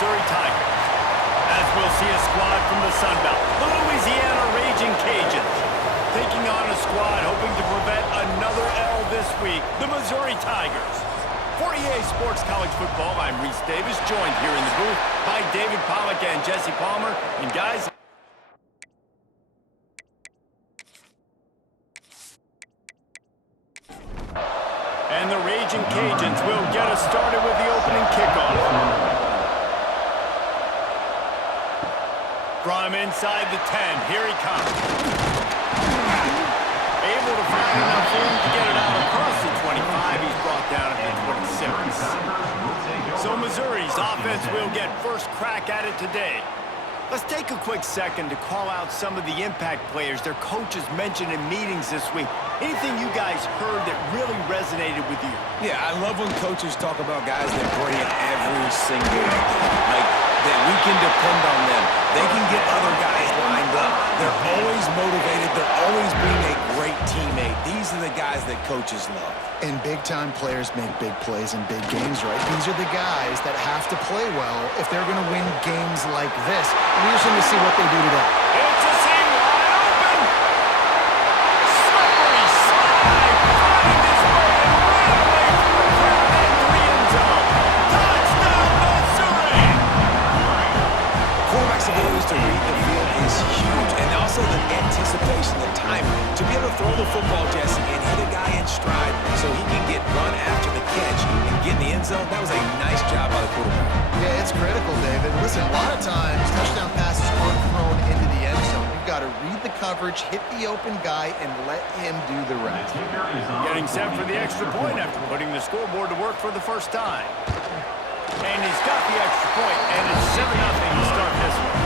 Missouri Tigers. As we'll see a squad from the Sun Belt, the Louisiana Ragin Cajuns. Taking on a squad hoping to prevent another L this week, the Missouri Tigers. For EA Sports College Football, I'm Reese Davis, joined here in the booth by David Pollack and Jesse Palmer. And guys, and the Ragin Cajuns will get us started with the opening kickoff. From inside the 10, here he comes. Able to find enough room to get it out across the 25. He's brought down at the 26. So Missouri's offense will get first crack at it today. Let's take a quick second to call out some of the impact players their coaches mentioned in meetings this week. Anything you guys heard that really resonated with you? Yeah, I love when coaches talk about guys that bring it every single day. Like, that we can depend on them. They can get other guys lined up. They're always motivated. They're always being a great teammate. These are the guys that coaches love. And big-time players make big plays in big games, right? These are the guys that have to play well if they're going to win games like this. We're just going to see what they do today. It's a seam wide open. Slippery slide. Find his way right away from the crowd into the end zone. Touchdown, Missouri. Quarterback's ability to read the field is huge. And also the anticipation, the timing. To be able to throw the football, Jesse, and hit a guy in stride so he can get run after the catch and get in the end zone, that was a nice job by the quarterback. Yeah, it's critical, David. Listen, a lot of times, touchdown passes aren't thrown into the end zone. You've got to read the coverage, hit the open guy, and let him do the rest. Getting set for the extra point after putting the scoreboard to work for the first time. And he's got the extra point, and it's 7-0 to start this one.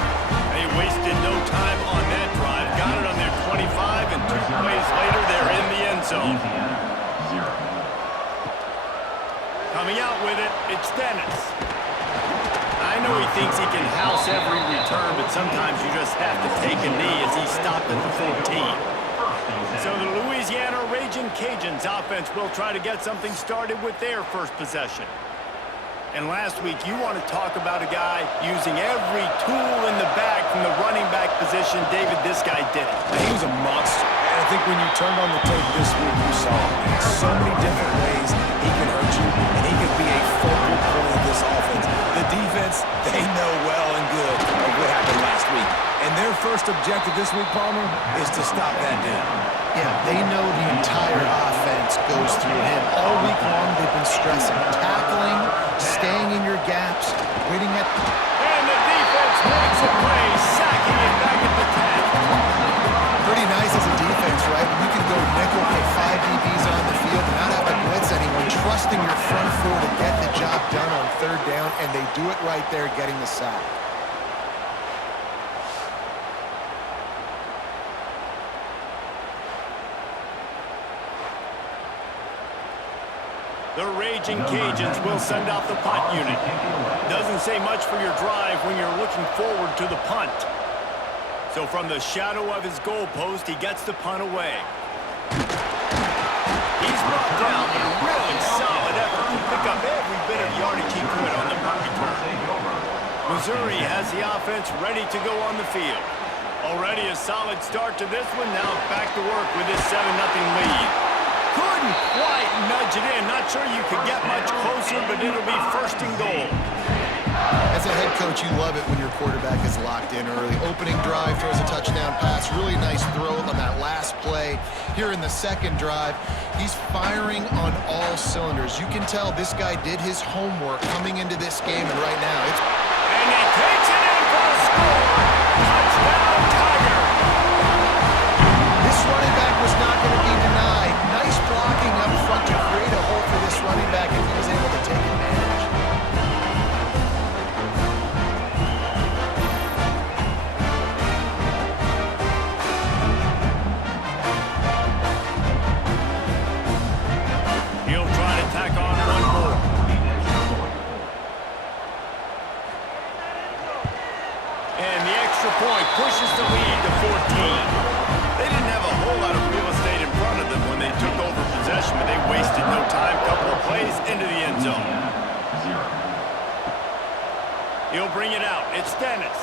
They wasted no time on that drive. Got it on their 25, and 2 plays later, they're in the end zone. Coming out with it, it's Dennis. I know he thinks he can house every return, but sometimes you just have to take a knee as he stopped at the 14. So the Louisiana Ragin Cajuns offense will try to get something started with their first possession. And last week, you want to talk about a guy using every tool in the bag from the running back position. David, this guy did it. He was a monster. And I think when you turned on the tape this week, you saw in so many different ways he can hurt you, and he could be a focal point of this offense. The defense, they know well and good of what happened last week. And their first objective this week, Palmer, is to stop that down. Yeah, they know the entire offense goes through him. All week long, they've been stressing tackling, staying in your gaps, waiting at... And the defense makes a play, sacking it back at the 10. Pretty nice as a defense, right? When you can go nickel, put 5 DBs on the field and not have to blitz anyone, trusting your front four to get the job done on third down, and they do it right there, getting the sack. The Ragin Cajuns will send out the punt unit. Doesn't say much for your drive when you're looking forward to the punt. So from the shadow of his goalpost, he gets the punt away. He's brought down in a really solid effort to pick up every bit of yardage he could on the punt return. Missouri has the offense ready to go on the field. Already a solid start to this one. Now back to work with this 7-0 lead. Couldn't quite nudge it in. Not sure you could get much closer, but it'll be first and goal. As a head coach, you love it when your quarterback is locked in early. Opening drive, throws a touchdown pass. Really nice throw on that last play. Here in the second drive, he's firing on all cylinders. You can tell this guy did his homework coming into this game, and right now it's... And he takes it in for a score. Touchdown, Tiger. This running back was not going to be denied. Nice blocking up front to create a hole for this running back, and he was able to take advantage. He'll try to tack on one more. And the extra point pushes the lead to 14. They didn't have a whole lot of real estate in front of them when they took over possession, but they wasted no time. Couple of plays into the end zone. He'll bring it out. It's Dennis.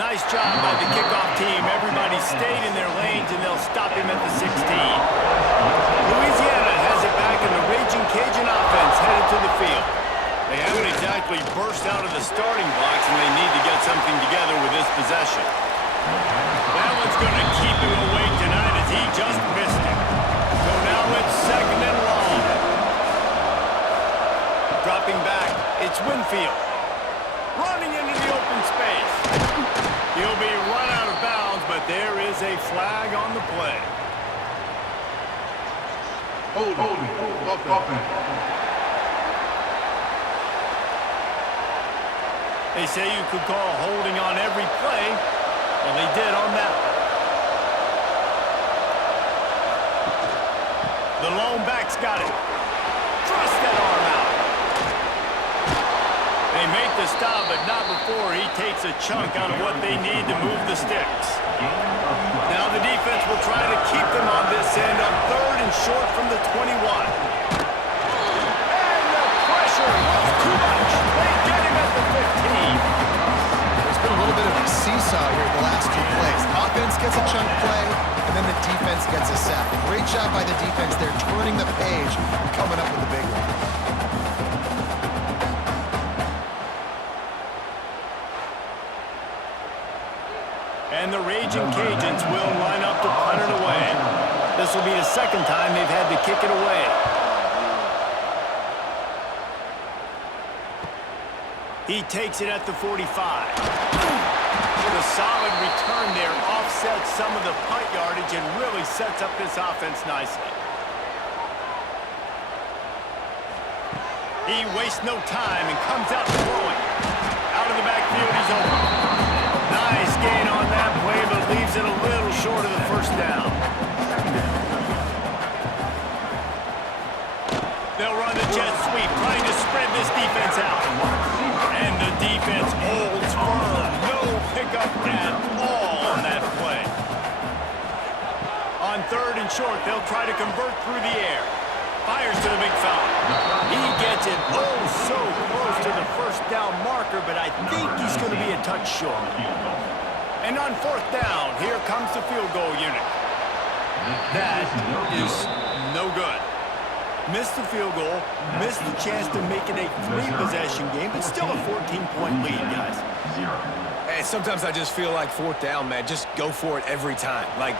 Nice job by the kickoff team. Everybody stayed in their lanes, and they'll stop him at the 16. Louisiana has it back, and the Ragin Cajun offense headed to the field. They haven't exactly burst out of the starting blocks, and they need to get something together with this possession. That one's going to keep him awake tonight as he just missed it. So now it's second and long. Dropping back, it's Winfield. Running into the open space. He'll be run out of bounds, but there is a flag on the play. They say you could call holding on every play. Well, they did on that one. The lone back's got it. Thrust that arm out. They make the stop, but not before he takes a chunk out of what they need to move the sticks. Now the defense will try to keep them on this end on third and short from the 21. And the pressure was too much. They get him at the 15. There's been a little bit of a seesaw here the last two plays. Offense gets a chunk play, and then the defense gets a sack. Great job by the defense there, turning the page and coming up with a big one. And the Ragin Cajuns will line up to punt it away. This will be the second time they've had to kick it away. He takes it at the 45. The solid return there offsets some of the punt yardage and really sets up this offense nicely. He wastes no time and comes out throwing. Out of the backfield, he's open. Nice gain on that play, but leaves it a little short of the first down. They'll run the jet sweep, trying to spread this defense out. And the defense holds firm. No pickup at all on that play. On third and short, they'll try to convert through the air. Fires to the big fella. He gets it oh so close to the first down marker, but I think he's going to be a touch short. And on fourth down, here comes the field goal unit. That is no good. Missed the field goal, missed the chance to make it a three-possession game, but still a 14-point lead, guys. Hey, sometimes I just feel like fourth down, man. Just go for it every time. Like,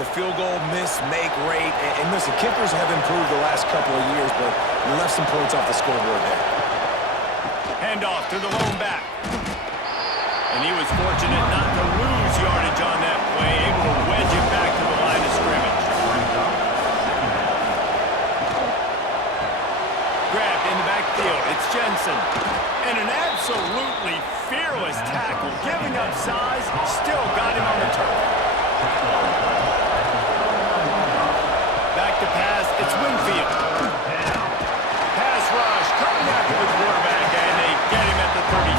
the field goal, miss, make, rate. And listen, kickers have improved the last couple of years, but we left some points off the scoreboard there. Handoff to the lone back. And he was fortunate not to lose yardage on that play, able to wedge it back to the line of scrimmage. Grabbed in the backfield, it's Jensen. And an absolutely fearless tackle, giving up size, still got him on the turf. Back to pass, it's Winfield. Pass rush, coming after the quarterback, and they get him at the 32.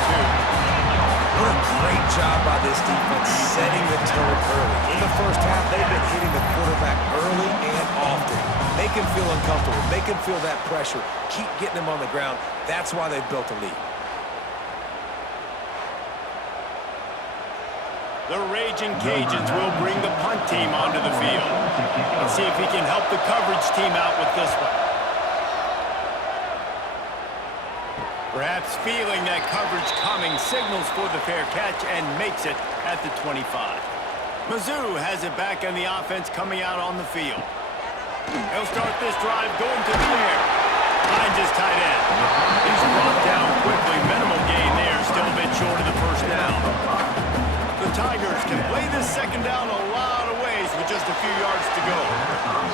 What a great job by this defense setting the tone early. In the first half, they've been hitting the quarterback early and often. Make him feel uncomfortable. Make him feel that pressure. Keep getting him on the ground. That's why they've built a lead. The Ragin Cajuns will bring the punt team onto the field. Let's see if he can help the coverage team out with this one. Perhaps feeling that coverage coming, signals for the fair catch and makes it at the 25. Mizzou has it back on the offense coming out on the field. He'll start this drive going to the air. Finds his tight end. He's brought down quickly. Minimal gain there, still a bit short of the first down. The Tigers can play this second down a lot of ways with just a few yards to go.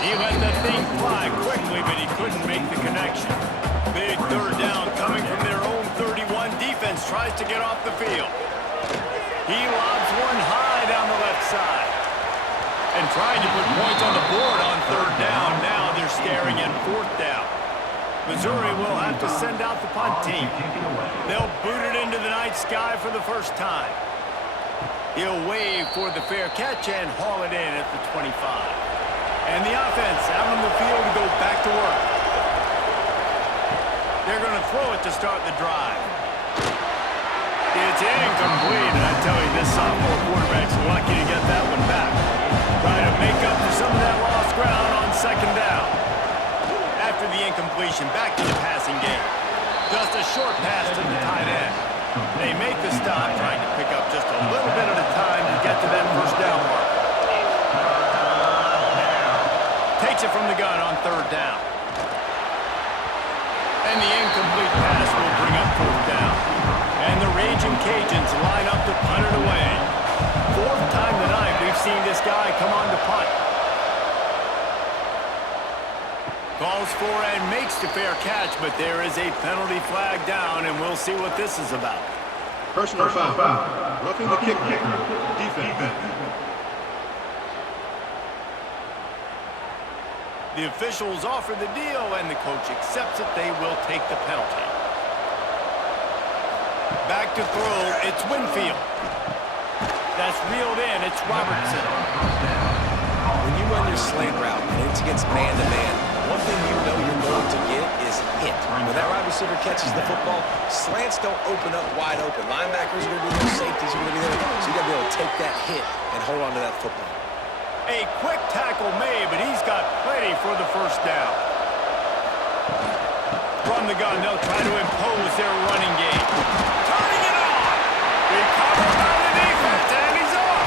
He let that thing fly quickly, but he couldn't make the connection. Big third down coming from their own 31. Defense tries to get off the field. He lobs one high down the left side. And trying to put points on the board on third down. Now they're staring at fourth down. Missouri will have to send out the punt team. They'll boot it into the night sky for the first time. He'll wave for the fair catch and haul it in at the 25. And the offense out on the field to go back to work. They're going to throw it to start the drive. It's incomplete, and I tell you, this sophomore quarterback's lucky to get that one back. Trying to make up for some of that lost ground on second down. After the incompletion, back to the passing game. Just a short pass to the tight end. They make the stop, trying to pick up just a little bit at a time to get to that first down mark. Takes it from the gun on third down. And the incomplete pass will bring up fourth down. And the Ragin Cajuns line up to punt it away. Fourth time tonight we've seen this guy come on to punt. Calls for and makes the fair catch, but there is a penalty flag down, and we'll see what this is about. Personal foul. Roughing the kicker. Defense. The officials offer the deal, and the coach accepts it. They will take the penalty. Back to throw, it's Winfield. That's reeled in, it's Robertson. When you run your slant route and it's against man-to-man, one thing you know you're going to get is hit. When that wide receiver catches the football, slants don't open up wide open. Linebackers are going to be there, safeties are going to be there, so you got to be able to take that hit and hold on to that football. A quick tackle made, but he's got plenty for the first down. From the gun, they'll try to impose their running game. Turning it on! Recovered by the defense, and he's off!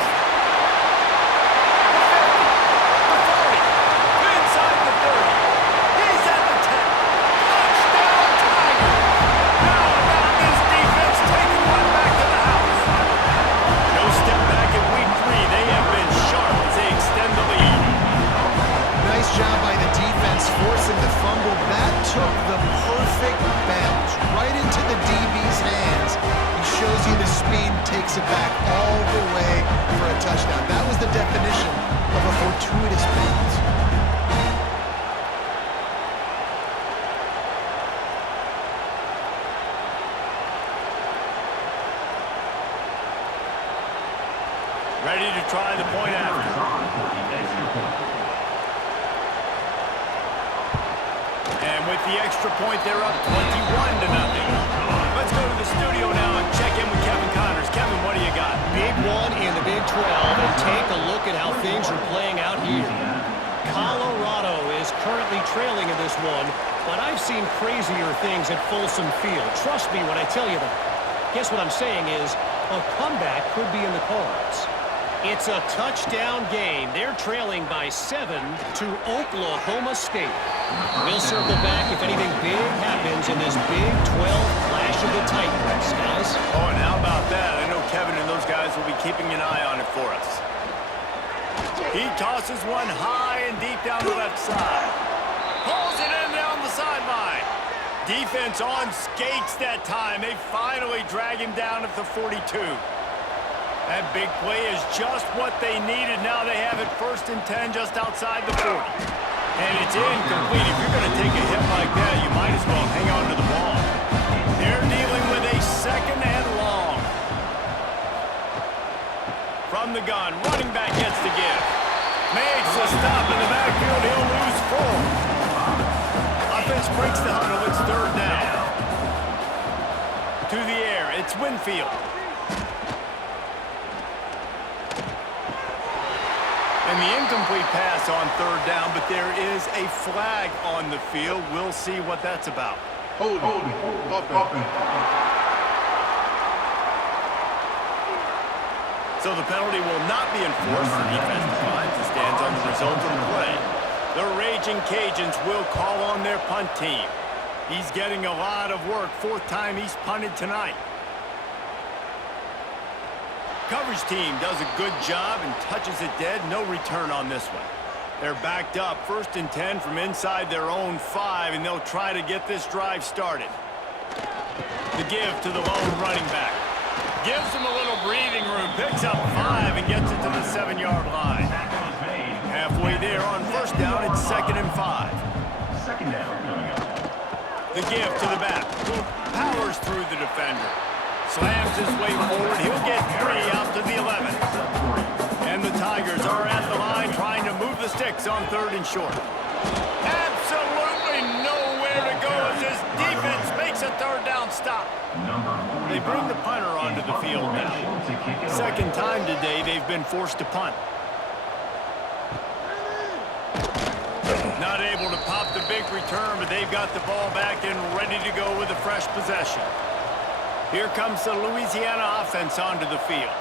The 50, the 40, inside the 30. He's at the 10. Touchdown, Tigers! Now this defense taking one back to the house. No step back in week 3. They have been sharp as they extend the lead. Nice job by the defense forcing the fumble. That took the perfect bounce right into the DB's hands. He shows you the speed, takes it back all the way for a touchdown. That was the definition of a fortuitous bounce. Ready to try the point after. And with the extra point, they're up 21-0. Let's go to the studio now and check in with Kevin Connors. Kevin, what do you got? Big one in the Big 12, and take a look at how things are playing out here. Colorado is currently trailing in this one, but I've seen crazier things at Folsom Field. Trust me when I tell you that. Guess what I'm saying is a comeback could be in the cards. It's a touchdown game. They're trailing by 7 to Oklahoma State. We'll circle back if anything big happens in this Big 12 clash of the Titans, guys. Oh, and how about that? I know Kevin and those guys will be keeping an eye on it for us. He tosses one high and deep down the left side. Pulls it in down the sideline. Defense on skates that time. They finally drag him down at the 42. That big play is just what they needed. Now they have it 1st and 10 just outside the 40. And it's incomplete. If you're going to take a hit like that, you might as well hang on to the ball. They're dealing with a 2nd and long. From the gun, running back gets the give. Makes a stop in the backfield. He'll lose 4. Offense breaks the huddle. It's 3rd down. To the air, it's Winfield. And the incomplete pass on 3rd down, but there is a flag on the field. We'll see what that's about. Holding. So the penalty will not be enforced. The defense declines and stands on the result of the play. The Ragin Cajuns will call on their punt team. He's getting a lot of work. 4th time he's punted tonight. Coverage team does a good job and touches it dead. No return on this one. They're backed up 1st and 10 from inside their own 5, and they'll try to get this drive started. The give to the lone running back. Gives him a little breathing room, picks up 5 and gets it to the 7-yard line. Halfway there on 1st down, it's 2nd and 5. The give to the back. Powers through the defender. Slams his way forward. He'll get 3 out to the 11. And the Tigers are at the line trying to move the sticks on 3rd and short. Absolutely nowhere to go as this defense a third down stop. They bring the punter onto the field now. Second time today they've been forced to punt. Not able to pop the big return, but they've got the ball back and ready to go with a fresh possession. Here comes the Louisiana offense onto the field.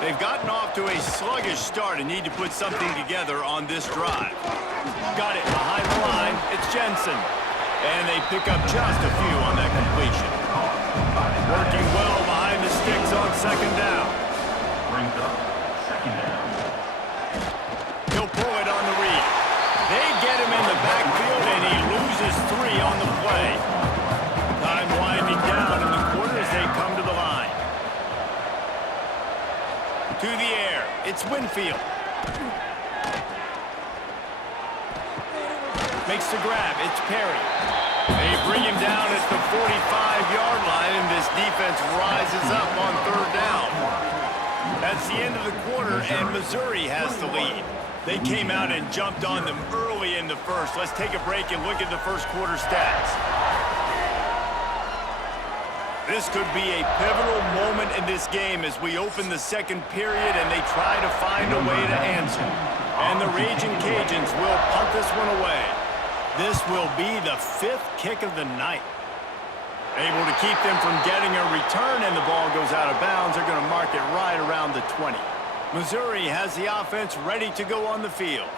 They've gotten off to a sluggish start and need to put something together on this drive. Got it behind the line. It's Jensen. And they pick up just a few on that completion. Working well behind the sticks on second down. Brings up second down. He'll pull it on the read. They get him in the backfield, and he loses 3 on the play. Time winding down in the quarter as they come to the line. To the air. It's Winfield. Makes the grab. It's Perry. They bring him down at the 45-yard line, and this defense rises up on third down. That's the end of the quarter, and Missouri has the lead. They came out and jumped on them early in the first. Let's take a break and look at the first quarter stats. This could be a pivotal moment in this game as we open the second period and they try to find a way to answer. And the Ragin Cajuns will punt this one away. This will be the 5th kick of the night. Able to keep them from getting a return and the ball goes out of bounds. They're going to mark it right around the 20. Missouri has the offense ready to go on the field.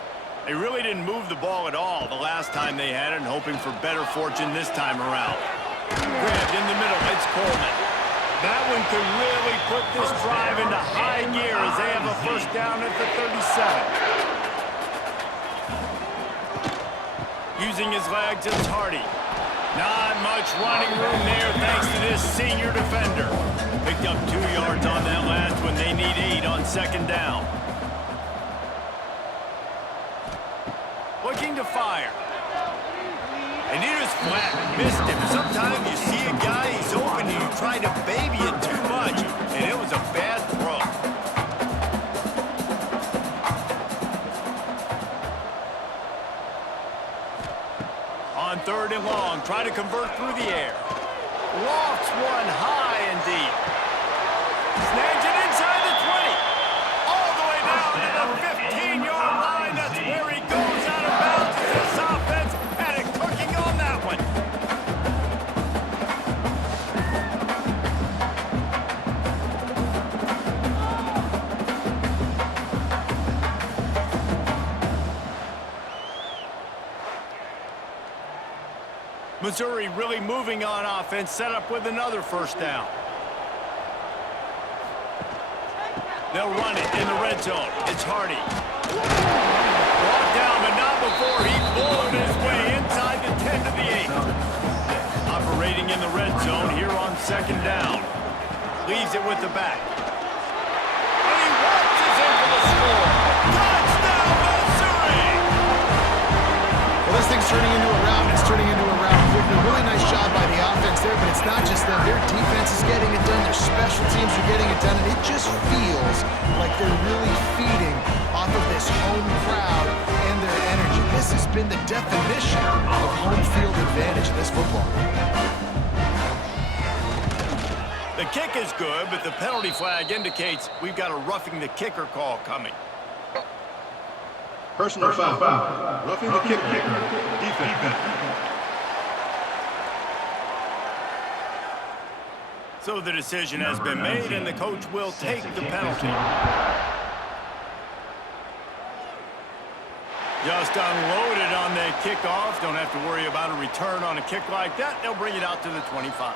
They really didn't move the ball at all the last time they had it, and hoping for better fortune this time around. Grabbed in the middle, it's Coleman. That one could really put this drive into high gear as they have a first down at the 37. Using his legs, it's Hardy. Not much running room there thanks to this senior defender. Picked up 2 yards on that last one. They need 8 on second down. Looking to fire. And he just flat missed him. Sometimes you see a guy, he's open, and you try to baby it too much, and it was a bad throw. On third and long, try to convert through the air. Lofts one high and deep. Snags it inside the 20. All the way down to the 15-yard line. That's where he goes out of bounds. This offense had it cooking on that one. Missouri really moving on offense, set up with another first down. They'll run it in the red zone. It's Hardy. Brought down, but not before he bowled his way inside the 10 to the 8. Operating in the red zone here on second down. Leaves it with the back. And he watches in for the score. Touchdown, Missouri! Well, this thing's turning into a rout. It's turning into a rout quickly. Really nice job by the offense there, but it's not just them. Their defense is getting it done. Their special teams are getting it done, and it just feels like they're really feeding off of this home crowd and their energy. This has been the definition of home field advantage in this football. The kick is good, but the penalty flag indicates we've got a roughing the kicker call coming. Personal foul. Roughing the kicker. Defense. So the decision has been made, and the coach will take the penalty. Just unloaded on the kickoff. Don't have to worry about a return on a kick like that. They'll bring it out to the 25.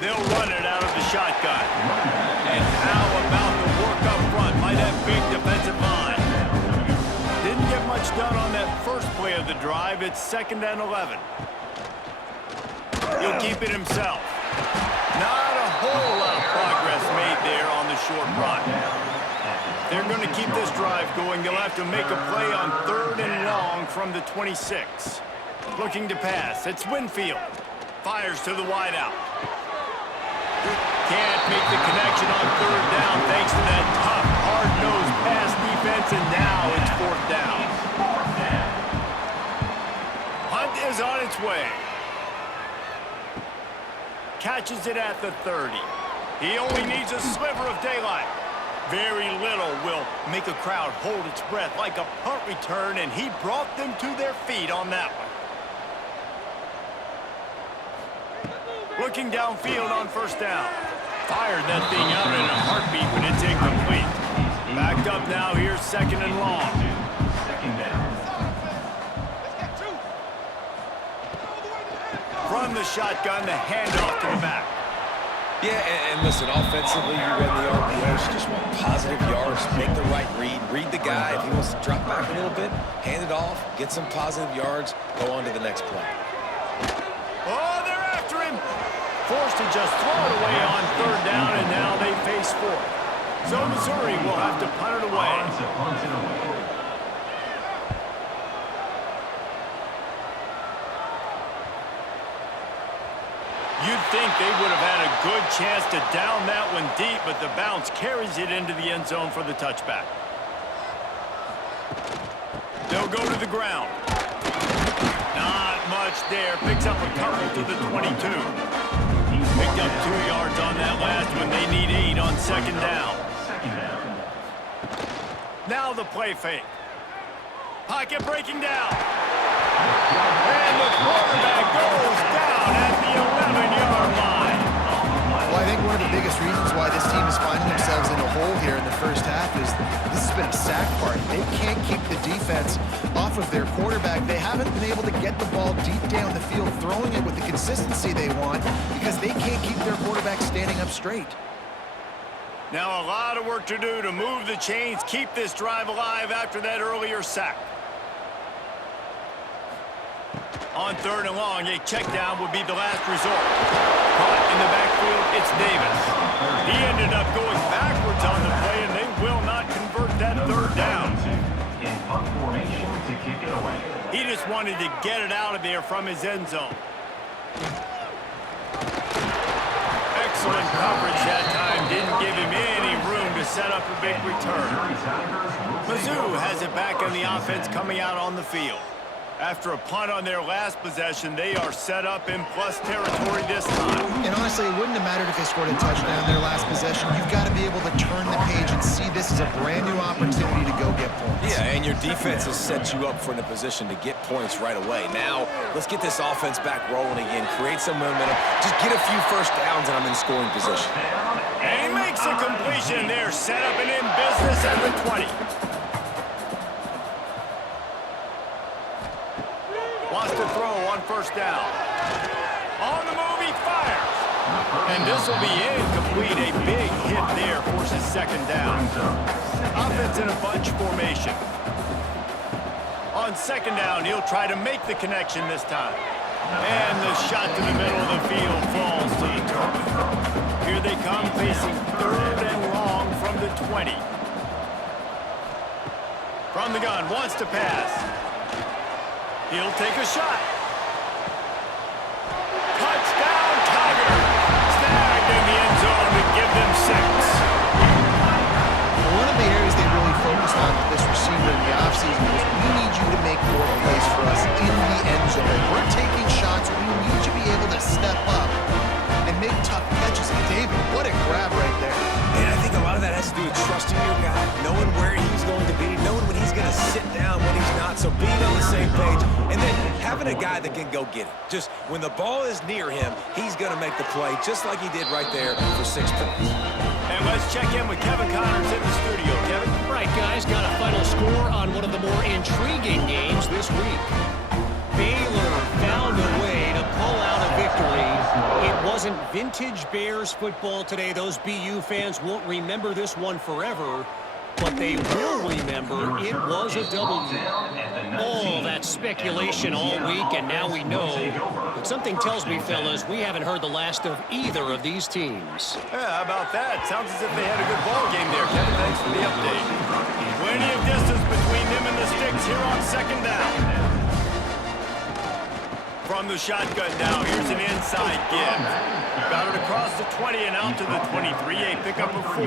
They'll run it out of the shotgun. And how about the work up front by that big defensive line? Didn't get much done on that first play of the drive. It's 2nd and 11. He'll keep it himself. Not a whole lot of progress made there on the short run. They're going to keep this drive going. They'll have to make a play on 3rd and long from the 26. Looking to pass. It's Winfield. Fires to the wideout. Can't make the connection on 3rd down thanks to that tough, hard-nosed pass defense, and now it's 4th down. is on its way. Catches it at the 30. He only needs a sliver of daylight. Very little will make a crowd hold its breath like a punt return, and he brought them to their feet on that one. Looking downfield on first down. Fired that thing out in a heartbeat, but it's incomplete. Backed up now, here's second and long. From the shotgun, the handoff to the back. Yeah, and listen, offensively, you run the RPOs, you just want positive yards, make the right read the guy. If he wants to drop back a little bit, hand it off, get some positive yards, go on to the next play. Oh, they're after him. Forced to just throw it away on third down, and now they face fourth. So Missouri will have to punt it away. You'd think they would have had a good chance to down that one deep, but the bounce carries it into the end zone for the touchback. They'll go to the ground. Not much there. Picks up a couple to the 22. Picked up 2 yards on that last one. They need 8 on second down. Now the play fake. Pocket breaking down. And the quarterback goes down at the 11-yard line. Well, I think one of the biggest reasons why this team is finding themselves in a hole here in the first half is this has been a sack party. They can't keep the defense off of their quarterback. They haven't been able to get the ball deep down the field, throwing it with the consistency they want because they can't keep their quarterback standing up straight. Now a lot of work to do to move the chains, keep this drive alive after that earlier sack. On third and long, a check down would be the last resort. Caught in the backfield, it's Davis. He ended up going backwards on the play, and they will not convert that third down. In punt formation to kick it away. He just wanted to get it out of there from his end zone. Excellent coverage that time. Didn't give him any room to set up a big return. Mizzou has it back on the offense coming out on the field. After a punt on their last possession, they are set up in plus territory this time. And honestly, it wouldn't have mattered if they scored a touchdown their last possession. You've got to be able to turn the page and see this as a brand new opportunity to go get points. Yeah, and your defense has set you up for in a position to get points right away. Now, let's get this offense back rolling again, create some momentum, just get a few first downs, and I'm in scoring position. And he makes a completion there, set up and in business at the 20. Wants to throw on first down. On the move, he fires. And this will be incomplete. A big hit there forces second down. Offense in a bunch formation. On second down, he'll try to make the connection this time. And the shot to the middle of the field falls to the turf. Here they come, facing third and long from the 20. From the gun, wants to pass. He'll take a shot. Touchdown, Tiger. Snagged in the end zone to give them 6. One of the areas they really focused on with this receiver in the offseason was we need you to make more plays for us in the end zone. We're taking shots. We need you to be able to step up and make tough catches. David, what a grab right there. And I think a lot of that has to do with trusting your guy, knowing where he's going to be, knowing when he's going to sit down, when he's not, so being on the same page, and then having a guy that can go get it. Just when the ball is near him, he's going to make the play, just like he did right there for 6 points. And let's check in with Kevin Connors in the studio. Kevin? Right, guys, got a final score on one of the more intriguing games this week. Baylor found a way to pull out a victory. It wasn't vintage Bears football today. Those BU fans won't remember this one forever, but they will remember it was a W. All that speculation all week, and now we know. But something tells me, fellas, we haven't heard the last of either of these teams. Yeah, how about that? Sounds as if they had a good ball game there, Kevin. Thanks for the update. Plenty of distance between them and the sticks here on second down. From the shotgun now, here's an inside give. Got it across the 20 and out to the 23, a pickup of 4.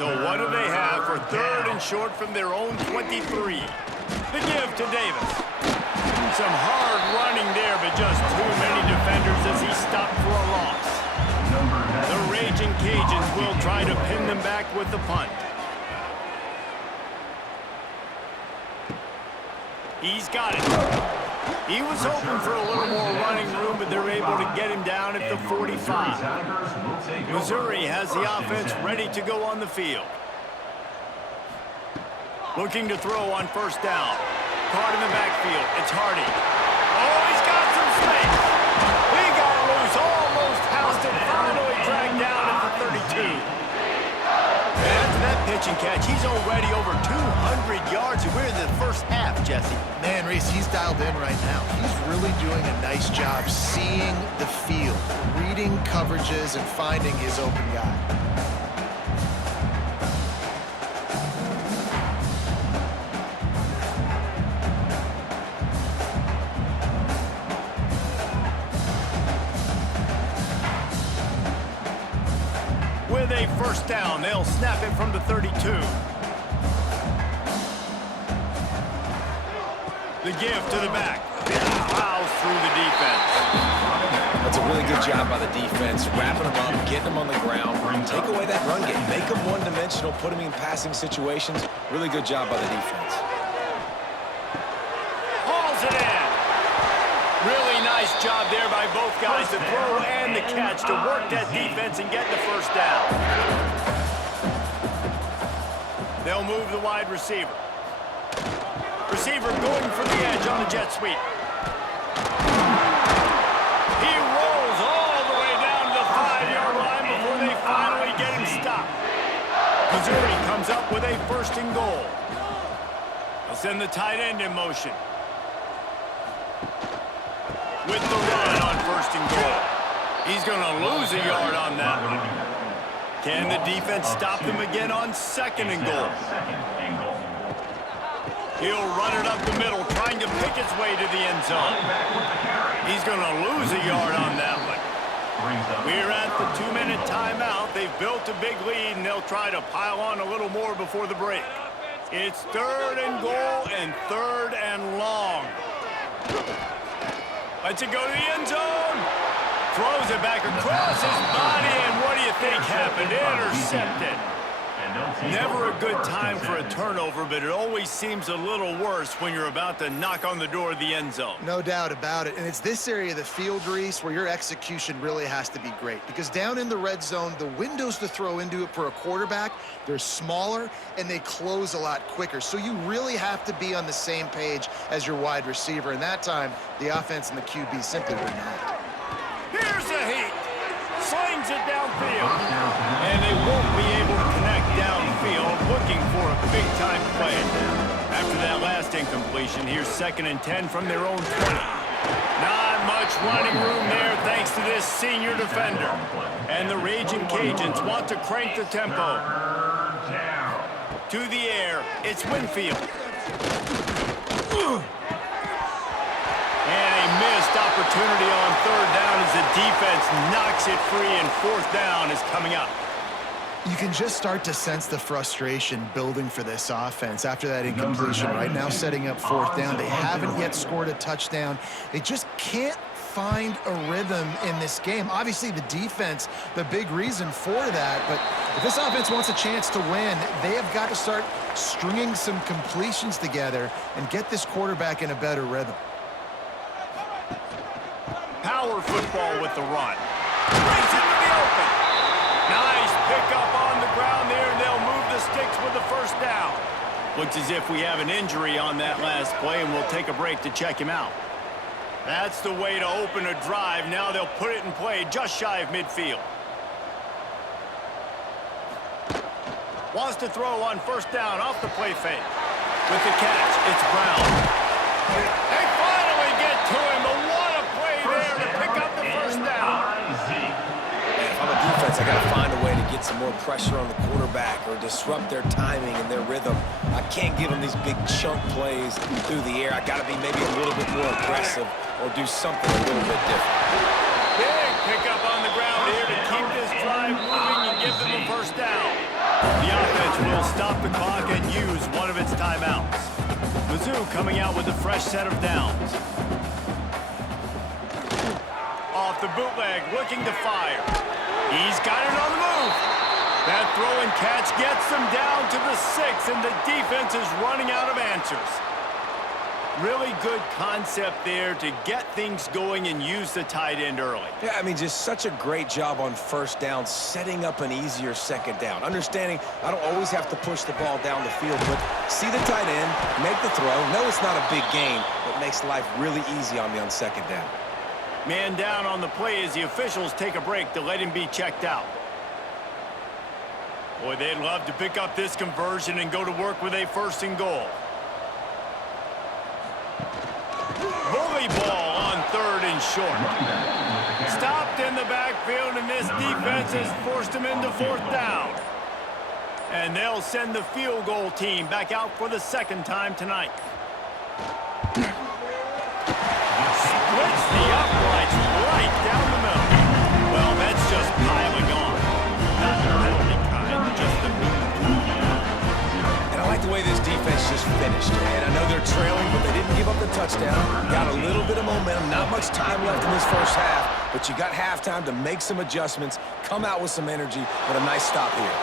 So what do they have for third and short from their own 23? The give to Davis. some hard running there, but just too many defenders as he stopped for a loss. The Ragin Cajuns will try to pin them back with the punt. He's got it. He was hoping for a little more running room, but they're able to get him down at the 45. Missouri has the offense ready to go on the field. Looking to throw on first down. Caught in the backfield. It's Hardy. Oh, he's got some space. He got loose, almost housed it, finally dragged down at the 32. And after that pitch and catch, he's already over 200 yards, and we're in the first half, Jesse. Man, Reese, he's dialed in right now. He's really doing a nice job seeing the field, reading coverages, and finding his open guy. With a first down, they'll snap it from the 32. The give to the back. Plows through the defense. That's a really good job by the defense, wrapping them up, getting them on the ground, take away that run game, make them one-dimensional, put them in passing situations. Really good job by the defense. Hauls it in. Really nice job there by both guys, the throw and the catch, to work that defense and get the first down. They'll move the wide receiver. Receiver going for the edge on the jet sweep. He rolls all the way down to the 5-yard line before they finally get him stopped. Missouri comes up with a first and goal. They'll send the tight end in motion. With the run on first and goal. He's going to lose a yard on that one. Can the defense stop him again on second and goal? He'll run it up the middle, trying to pick its way to the end zone. He's going to lose a yard on that one. We're at the 2-minute timeout. They've built a big lead, and they'll try to pile on a little more before the break. It's third and goal and third and long. Lets it go to the end zone. Throws it back across his body, and what do you think happened? Intercepted. Never a good time for a turnover, but it always seems a little worse when you're about to knock on the door of the end zone. No doubt about it. And it's this area of the field, Reese, where your execution really has to be great. Because down in the red zone, the windows to throw into it for a quarterback, they're smaller and they close a lot quicker. So you really have to be on the same page as your wide receiver. And that time, the offense and the QB simply were not. Here's a heat. Slings it downfield. And they won't be able to connect downfield, looking for a big-time play. After that last incompletion, here's 2nd and 10 from their own 20. Not much running room there thanks to this senior defender. And the Ragin Cajuns want to crank the tempo. To the air, it's Winfield. And a missed opportunity on third down as the defense knocks it free, and fourth down is coming up. You can just start to sense the frustration building for this offense after that incompletion. Right now, setting up fourth down. They haven't yet scored a touchdown. They just can't find a rhythm in this game. Obviously, the defense, the big reason for that. But if this offense wants a chance to win, they have got to start stringing some completions together and get this quarterback in a better rhythm. Power football with the run. Breaks into the open. Nice pickup on the ground there, and they'll move the sticks with the first down. Looks as if we have an injury on that last play, and we'll take a break to check him out. That's the way to open a drive. Now they'll put it in play just shy of midfield. Wants to throw on first down off the play fake. With the catch, it's Brown. They finally get to him, but what a play there to pick up the first down. If I'm a defense, I got to find a way to get some more pressure on the quarterback or disrupt their timing and their rhythm. I can't give them these big chunk plays through the air. I got to be maybe a little bit more aggressive or do something a little bit different. Big pickup on the ground here to keep this drive moving and give them the first down. The offense will stop the clock and use one of its timeouts. Mizzou coming out with a fresh set of downs. Off the bootleg, looking to fire. He's got it on the move. That throw and catch gets them down to the 6, and the defense is running out of answers. Really good concept there to get things going and use the tight end early. Yeah, I mean, just such a great job on first down, setting up an easier second down. Understanding I don't always have to push the ball down the field, but see the tight end, make the throw. No, it's not a big gain, but makes life really easy on me on second down. Man down on the play as the officials take a break to let him be checked out. Boy, they'd love to pick up this conversion and go to work with a 1st and goal. Bully ball on 3rd and short. Stopped in the backfield, and this defense has forced him into 4th down. And they'll send the field goal team back out for the 2nd time tonight. Splits the uprights right down the middle. Well, that's just piling on. Not the penalty kind, just the move. And I like the way this defense just finished. And I know they're trailing, but they didn't give up the touchdown. Got a little bit of momentum. Not much time left in this first half, but you got halftime to make some adjustments, come out with some energy, but a nice stop here.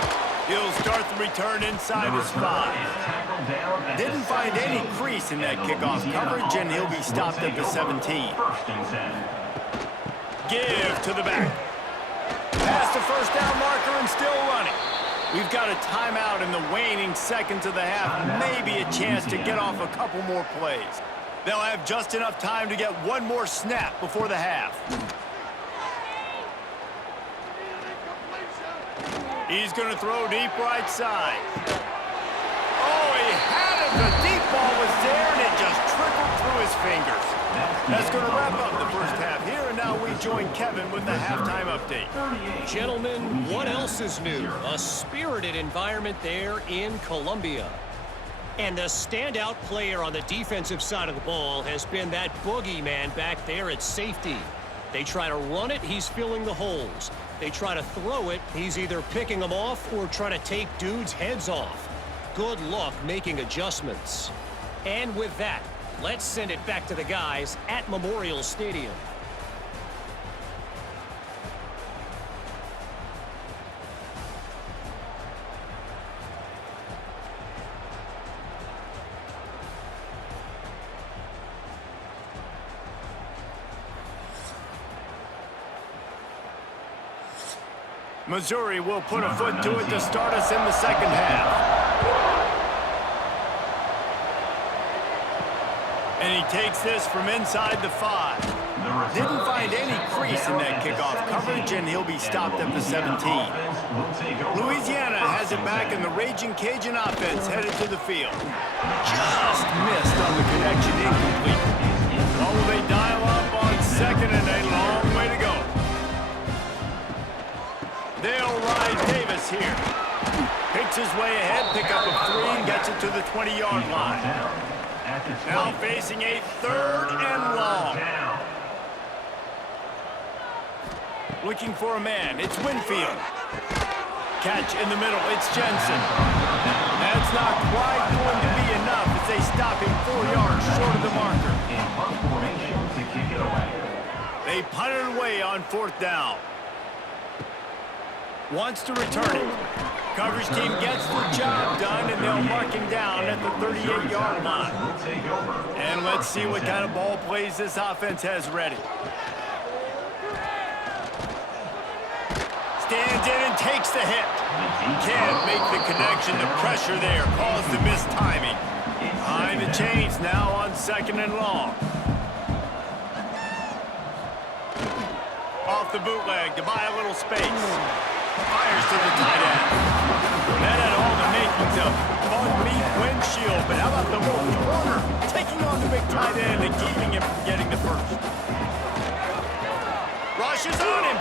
He'll start the return inside his 5. Didn't find any crease in that kickoff coverage, and he'll be stopped at the 17. Give to the back. Past the 1st down marker and still running. We've got a timeout in the waning seconds of the half. Maybe a chance to get off a couple more plays. They'll have just enough time to get one more snap before the half. He's going to throw deep right side. Oh, he had it. The deep ball was there, and it just trickled through his fingers. That's going to wrap up the first half here, and now we join Kevin with the halftime update. Gentlemen, what else is new? A spirited environment there in Columbia. And the standout player on the defensive side of the ball has been that boogeyman back there at safety. They try to run it, he's filling the holes. They try to throw it, he's either picking them off or trying to take dudes' heads off. Good luck making adjustments. And with that, let's send it back to the guys at Memorial Stadium. Missouri will put a foot to it to start us in the second half. And he takes this from inside the 5. Didn't find any crease in that kickoff coverage, and he'll be stopped at the 17. Louisiana has it back, and the Ragin Cajun offense headed to the field. Just missed on the connection, incomplete. What will they dial up on 2nd and a long way to go? They'll ride Davis here. Picks his way ahead, pick up a 3, and gets it to the 20-yard line. Now facing a 3rd and long. Looking for a man. It's Winfield. Catch in the middle. It's Jensen. That's not quite going to be enough as they stop him 4 yards short of the marker. They punt it away on 4th down. Wants to return it. Coverage team gets the job done, and they'll mark him down at the 38-yard line. And let's see what kind of ball plays this offense has ready. Stands in and takes the hit. Can't make the connection. The pressure there caused the missed timing. Behind the chains now on 2nd and long. Off the bootleg to buy a little space. Fires to the tight end. That had all the makings of fun meat windshield, but how about the little corner taking on the big tight end and keeping him from getting the first? Rushes on him.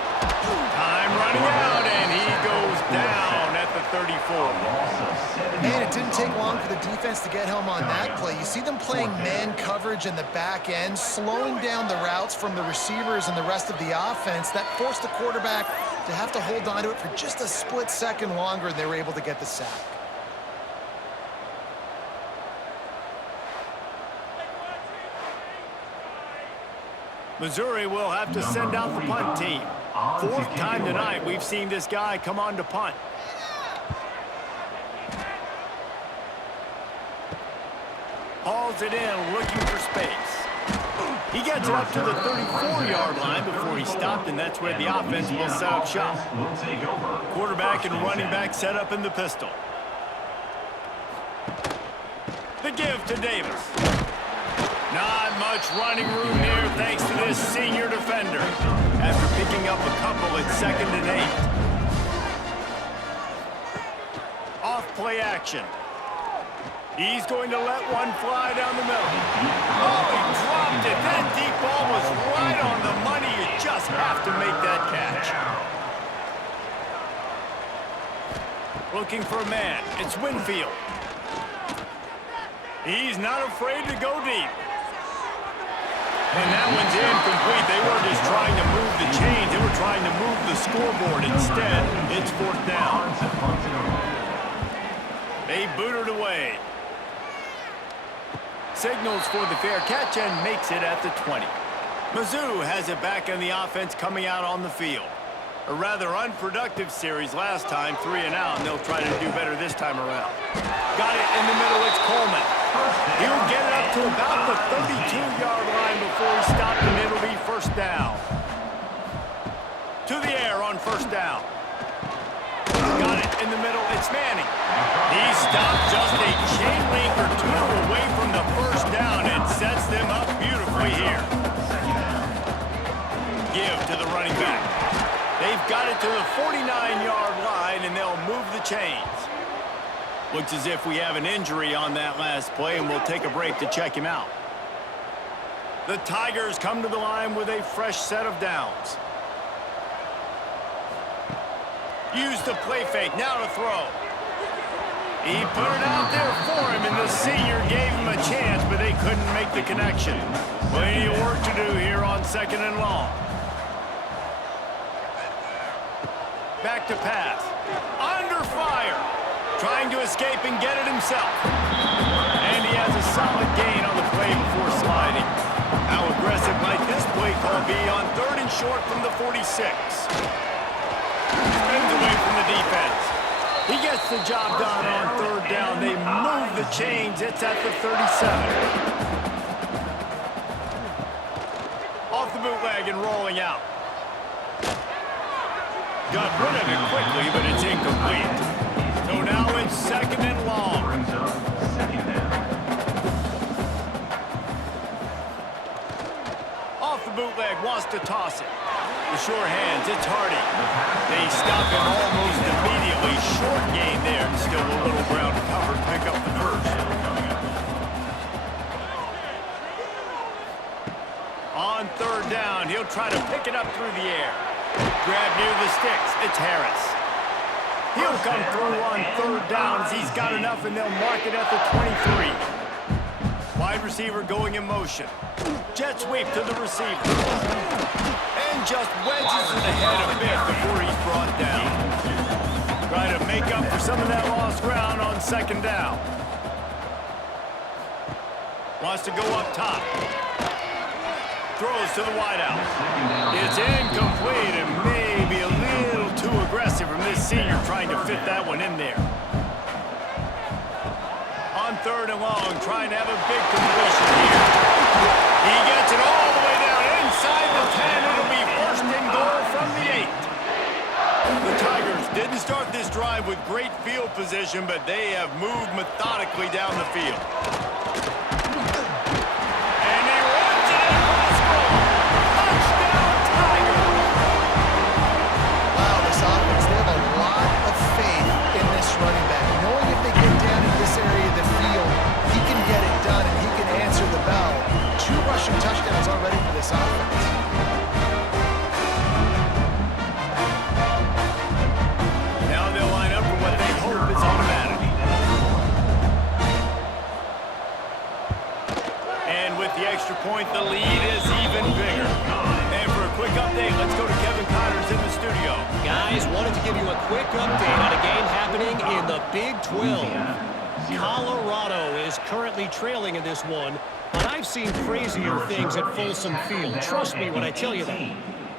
Time running out, and he goes down at the 34. Man, it didn't take long for the defense to get home on that play. You see them playing man coverage in the back end, slowing down the routes from the receivers and the rest of the offense. That forced the quarterback to have to hold on to it for just a split second longer, and they were able to get the sack. Missouri will have to send out the punt team. Fourth time tonight we've seen this guy come on to punt. Hauls it in, looking for space. He gets it up to the 34-yard line before he stopped, and that's where the offense will set up shop. Quarterback and running back set up in the pistol. The give to Davis. Not much running room here thanks to this senior defender. After picking up a couple at 2nd and 8. Off play action. He's going to let one fly down the middle. Oh, he dropped it. That deep ball was right on the money. You just have to make that catch. Looking for a man. It's Winfield. He's not afraid to go deep. And that one's incomplete. They weren't just trying to move the chains. They were trying to move the scoreboard. Instead, it's 4th down. They boot it away. Signals for the fair catch and makes it at the 20. Mizzou has it back in the offense coming out on the field. A rather unproductive series last time, 3 and out, and they'll try to do better this time around. Got it in the middle, it's Coleman. He'll get it up to about the 32-yard line before he stopped, and it'll be 1st down. To the air on 1st down. Got it in the middle, it's Manning. He stopped just a chain link or 2 away from the 1st down and sets them up beautifully here. Give to the running back. They've got it to the 49-yard line, and they'll move the chains. Looks as if we have an injury on that last play, and we'll take a break to check him out. The Tigers come to the line with a fresh set of downs. Use the play fake, now to throw. He put it out there for him, and the senior gave him a chance, but they couldn't make the connection. Plenty of work to do here on 2nd and long. Back to pass. Under fire. Trying to escape and get it himself. And he has a solid gain on the play before sliding. How aggressive might this play call be on 3rd and short from the 46? Spins away from the defense. He gets the job done on 3rd down. They move the chains. It's at the 37. Off the bootleg and rolling out. Got rid of it quickly, but it's incomplete. So now it's 2nd and long. Off the bootleg, wants to toss it. The sure hands, it's Hardy. They stop him almost immediately. Short gain there, and still a little ground to cover to pick up the 1st. On 3rd down, he'll try to pick it up through the air. Grab near the sticks, it's Harris. He'll come through on 3rd down as he's got enough, and they'll mark it at the 23. Wide receiver going in motion. Jet sweep to the receiver. And just wedges in the head a bit before he's brought down. Try to make up for some of that lost ground on 2nd down. Wants to go up top. Throws to the wideout. It's incomplete and maybe a little too aggressive from this senior trying to fit that one in there. On 3rd and long, trying to have a big completion here. He gets it all the way down inside the 10. It'll be 1st and goal from the 8. The Tigers didn't start this drive with great field position, but they have moved methodically down the field. Running back, knowing if they get down in this area of the field, he can get it done and he can answer the bell. 2 rushing touchdowns already for this offense. Now they'll line up for what they hope is automatic. And with the extra point, the lead is even bigger. And for a quick update, let's go to Kevin Connors in the studio. Guys, wanted to give you a quick update on a game happening in the Big 12. Colorado is currently trailing in this one, but I I've seen crazier things at Folsom Field. Trust me when I tell you that.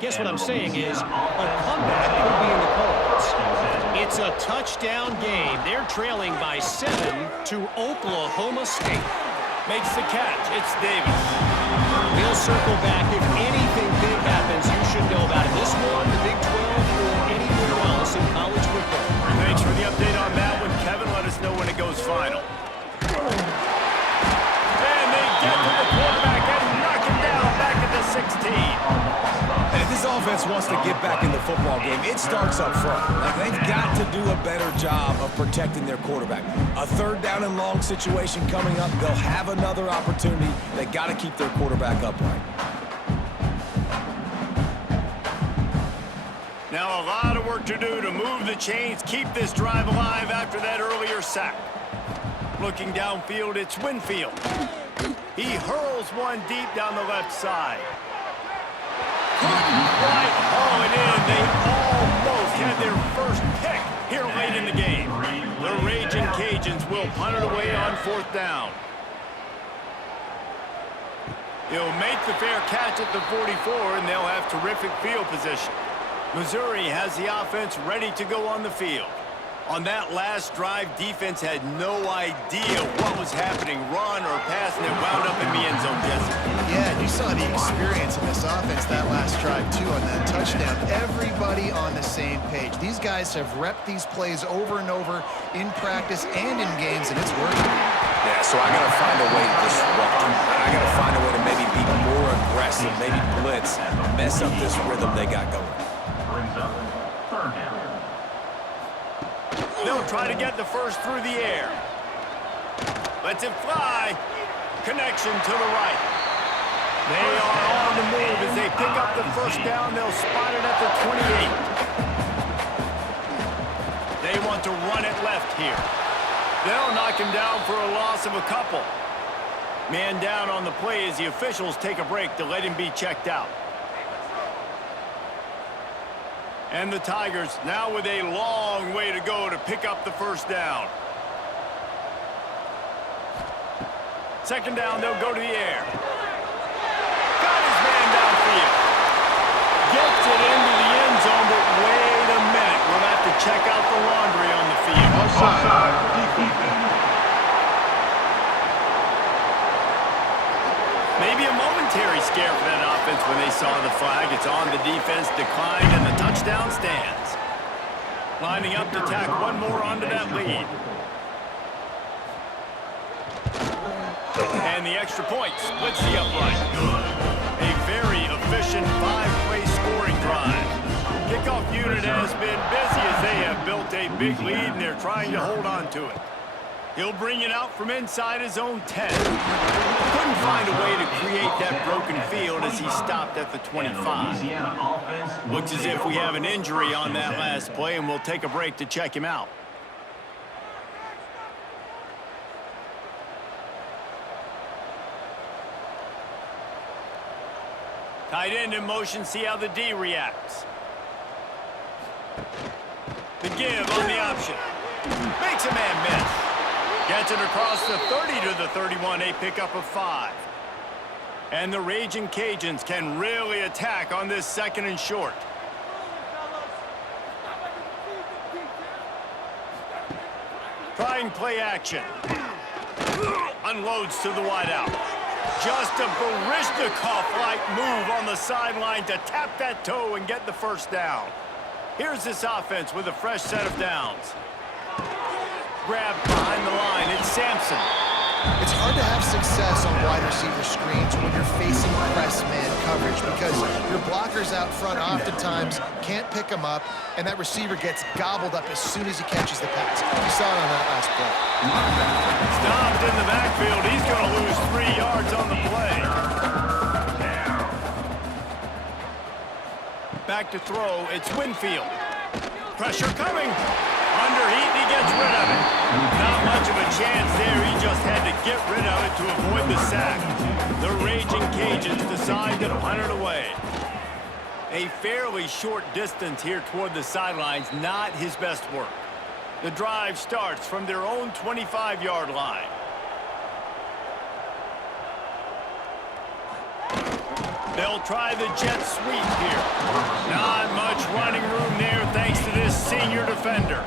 Guess what I'm saying is a comeback could be in the cards. It's a touchdown game. They're trailing by 7 to Oklahoma State. Makes the catch. It's Davis. We'll circle back. If anything big happens, you should know about it. This one, the Big 12, or anywhere else in college football. Thanks for the update on that one, Kevin. Let us know when it goes final. And they get to the quarterback and knock him down back at the 16. And if this offense wants to get back in the football game, it starts up front. Like, they've got to do a better job of protecting their quarterback. A third down and long situation coming up, they'll have another opportunity. They got to keep their quarterback upright. Now a lot of work to do to move the chains, keep this drive alive after that earlier sack. Looking downfield, it's Winfield. He hurls one deep down the left side. Couldn't quite haul it in. They almost had their first pick here late in the game. The Ragin Cajuns will punt it away on 4th down. He'll make the fair catch at the 44, and they'll have terrific field position. Missouri has the offense ready to go on the field. On that last drive, defense had no idea what was happening, run or pass, and it wound up in the end zone, Jesse. Yeah, you saw the experience in this offense that last drive, too, on that touchdown. Everybody on the same page. These guys have repped these plays over and over in practice and in games, and it's working. Yeah, so I got to find a way to disrupt them. I got to find a way to maybe be more aggressive, maybe blitz, mess up this rhythm they got going. Brings up 3rd down. They'll try to get the first through the air. Lets it fly. Connection to the right. They are on the move as they pick up the first down. They'll spot it at the 28. They want to run it left here. They'll knock him down for a loss of a couple. Man down on the play as the officials take a break to let him be checked out. And the Tigers now with a long way to go to pick up the first down. 2nd down, they'll go to the air. Got his man downfield. Gets it into the end zone, but wait a minute. We'll have to check out the laundry on the field. Offside. Defense. Maybe a momentary scare for that offense when they saw the flag. It's on the defense, declined, and the touchdown stands. Lining up to tack one more onto that lead. And the extra point splits the upright. A very efficient 5-play scoring drive. Kickoff unit has been busy as they have built a big lead, and they're trying to hold on to it. He'll bring it out from inside his own 10. Couldn't find a way to create that broken field as he stopped at the 25. Looks as if we have an injury on that last play, and we'll take a break to check him out. Tight end in motion, see how the D reacts. The give on the option. Makes a man miss. Gets it across the 30 to the 31, a pickup of 5. And the Ragin Cajuns can really attack on this 2nd and short. Trying play action. Unloads to the wideout. Just a Baryshnikov-like move on the sideline to tap that toe and get the first down. Here's this offense with a fresh set of downs. Grabbed behind the line, it's Sampson. It's hard to have success on wide receiver screens when you're facing press man coverage because your blockers out front oftentimes can't pick them up, and that receiver gets gobbled up as soon as he catches the pass. You saw it on that last play. Stopped in the backfield. He's going to lose 3 yards on the play. Back to throw, it's Winfield. Pressure coming. Underheat, he gets rid of it. Not much of a chance there. He just had to get rid of it to avoid the sack. The Ragin Cajuns decide to punt it away. A fairly short distance here toward the sidelines, not his best work. The drive starts from their own 25-yard line. They'll try the jet sweep here. Not much running room there thanks to this senior defender.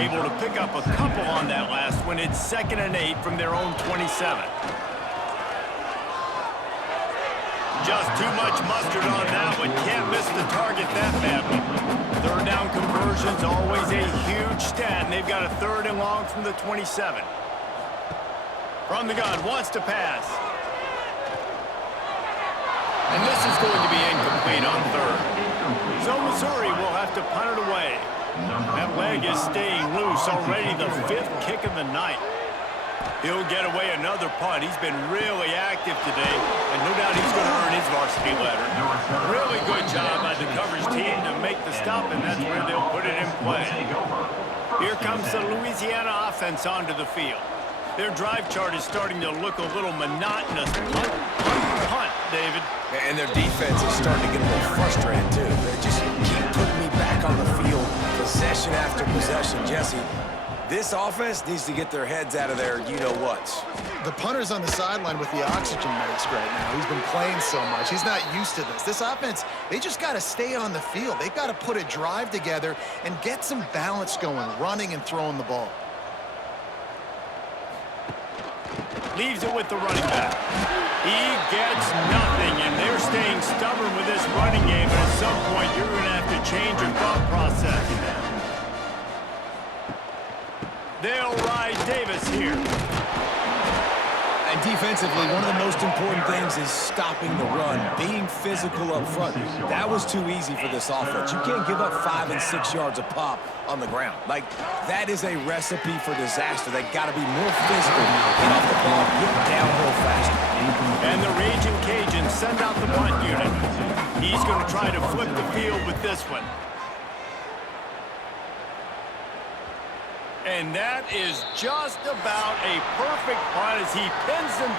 Able to pick up a couple on that last one. It's 2nd and 8 from their own 27. Just too much mustard on that one. Can't miss the target that badly. 3rd down conversion's always a huge stat, and they've got a 3rd and long from the 27. From the gun, wants to pass. And this is going to be incomplete on 3rd. So Missouri will have to punt it away. That leg is staying loose, already the 5th kick of the night. He'll get away another punt. He's been really active today, and no doubt he's going to earn his varsity letter. Really good job by the coverage team to make the stop, and that's where they'll put it in play. Here comes the Louisiana offense onto the field. Their drive chart is starting to look a little monotonous. Punt, punt, punt, David. And their defense is starting to get a little frustrated, too. They just keep putting me back on the field, possession after possession. Jesse, this offense needs to get their heads out of their you-know-whats. The punter's on the sideline with the oxygen mask right now. He's been playing so much. He's not used to this. This offense, they just got to stay on the field. They've got to put a drive together and get some balance going, running and throwing the ball. Leaves it with the running back. He gets nothing, and they're staying stubborn with this running game, but at some point you're going to have to change your thought process. They'll ride Davis here. And defensively, one of the most important things is stopping the run, being physical up front. That was too easy for this offense. You can't give up 5 and 6 yards a pop on the ground. Like, that is a recipe for disaster. They got to be more physical, get off the ball, get downhill faster. And the Ragin Cajuns send out the punt unit. He's going to try to flip the field with this one. And that is just about a perfect punt as he pins them deep.